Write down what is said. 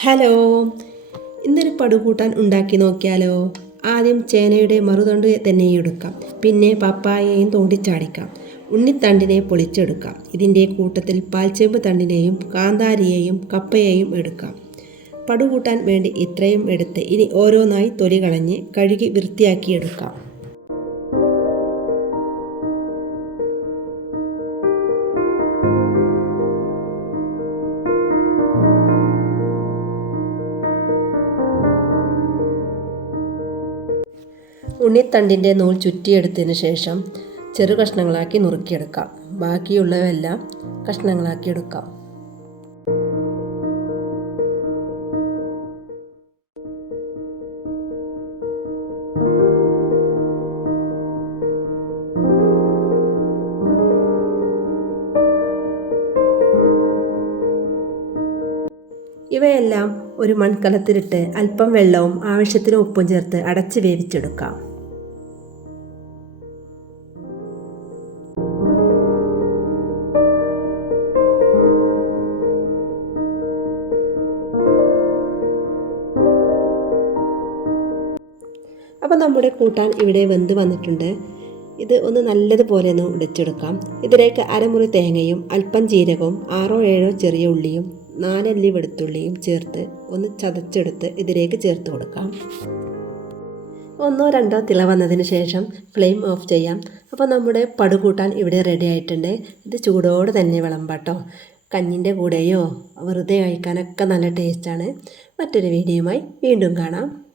Hello ഇന്നൊരു പടുകൂട്ടാൻ ഉണ്ടാക്കി നോക്കിയാലോ? ആദ്യം ചേനയുടെ മറുതണ്ട് തന്നെ എടുക്കാം. പിന്നെ പപ്പായയും തോണ്ടിച്ചാടിക്കാം. ഉണ്ണിത്തണ്ടിനെ പൊളിച്ചെടുക്കാം. ഇതിന്റെ കൂട്ടത്തിൽ പാൽച്ചേമ്പ് തണ്ടിനെയും കാന്താരിയെയും കപ്പയെയും എടുക്കാം. പടുകൂട്ടാൻ വേണ്ടി ഇത്രയും എടുത്ത് ഇനി ഓരോന്നായി തൊലി കളഞ്ഞ് കഴുകി വൃത്തിയാക്കിയെടുക്കാം. ഉണ്ണിത്തണ്ടിന്റെ നൂൽ ചുറ്റിയെടുത്തതിന് ശേഷം ചെറു കഷ്ണങ്ങളാക്കി നുറുക്കിയെടുക്കാം. ബാക്കിയുള്ളവയെല്ലാം കഷ്ണങ്ങളാക്കി എടുക്കാം. ഇവയെല്ലാം ഒരു മൺകലത്തിലിട്ട് അല്പം വെള്ളവും ആവശ്യത്തിന് ഉപ്പും ചേർത്ത് അടച്ച് വേവിച്ചെടുക്കാം. അപ്പോൾ നമ്മുടെ കൂട്ടാൻ ഇവിടെ വെന്ത് വന്നിട്ടുണ്ട്. ഇത് ഒന്ന് നല്ലതുപോലെ ഒന്ന് ഉടച്ചെടുക്കാം. ഇതിലേക്ക് അരമുറി തേങ്ങയും അല്പം ജീരകവും ആറോ ഏഴോ ചെറിയ ഉള്ളിയും നാലല്ലി വെളുത്തുള്ളിയും ചേർത്ത് ഒന്ന് ചതച്ചെടുത്ത് ഇതിലേക്ക് ചേർത്ത് കൊടുക്കാം. ഒന്നോ രണ്ടോ തിള വന്നതിന് ശേഷം ഫ്ലെയിം ഓഫ് ചെയ്യാം. അപ്പോൾ നമ്മുടെ പടുകൂട്ടാൻ ഇവിടെ റെഡി ആയിട്ടുണ്ട്. ഇത് ചൂടോടെ തന്നെ വിളമ്പാട്ടോ. കഞ്ഞിന്റെ കൂടെയോ വെറുതെ കഴിക്കാനൊക്കെ നല്ല ടേസ്റ്റാണ് മറ്റൊരു വീഡിയോയുമായി വീണ്ടും കാണാം.